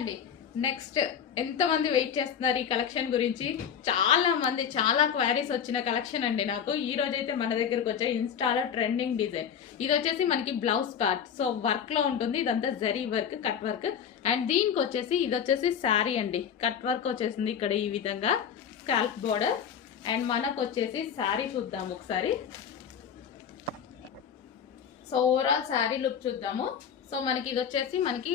అండి. నెక్స్ట్ ఎంతమంది వెయిట్ చేస్తున్నారు ఈ కలెక్షన్ గురించి? చాలా మంది చాలా క్వైరీస్ వచ్చిన కలెక్షన్ అండి. నాకు ఈ రోజు అయితే మన దగ్గరకు వచ్చాయి ఇన్స్టాలో ట్రెండింగ్ డిజైన్. ఇది వచ్చేసి మనకి బ్లౌజ్ పార్ట్, సో వర్క్ లో ఉంటుంది. ఇదంతా zari work, cut work. And దీనికి వచ్చేసి ఇది వచ్చేసి శారీ అండి. కట్ వర్క్ వచ్చేసింది ఇక్కడ ఈ విధంగా, స్కాల్ప్ బోర్డర్. అండ్ మనకు వచ్చేసి శారీ చూద్దాం ఒకసారి. సో ఓవరాల్ శారీ లుక్ చూద్దాము. సో మనకి ఇది వచ్చేసి మనకి